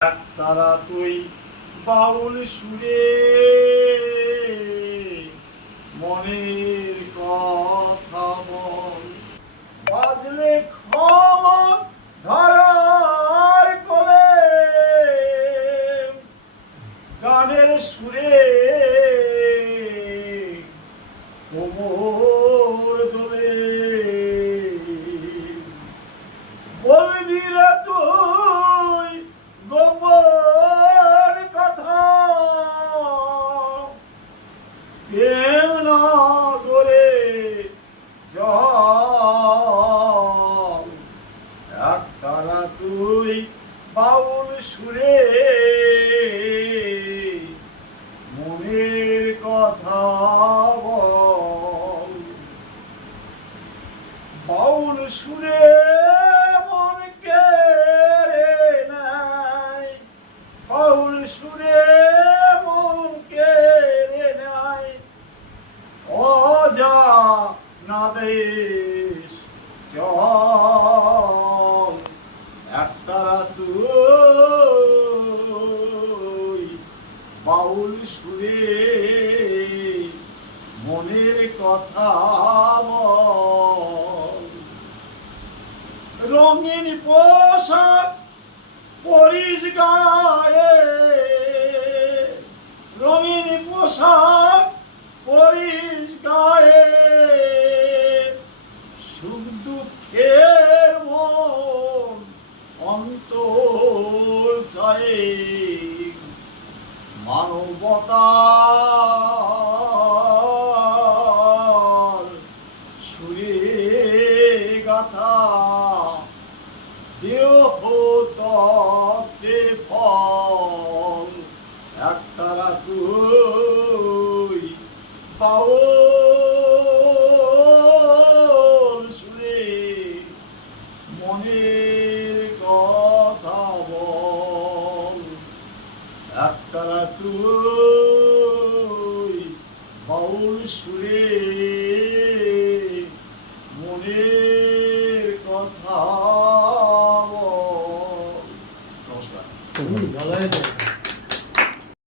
তারা তুই বাউল সুরে। মনের কথা বল। বাজলে ধরার কোলে গানের সুরে কোমর দোলে বলবি রে তুই গোপন কথা প্রেম না করে জল একতারা তুই বাউল সুরে মনের কথা বল বাউল সুরে মন কেড়ে নাই। বাউল সুরে মন কেড়ে নাই। অজা না দেশ চল একতারা তুই। বাউল সুরে মনের কথা বল। রঙিন পোশাক পরিস গায়ে। রঙিন পোশাক পরিস গায়ে। সুখ দুঃখের মন অন্তর চায়ে। মানবতার সুরে গাথা। তুই বাউল সুরে মনের কথা নমস্কার।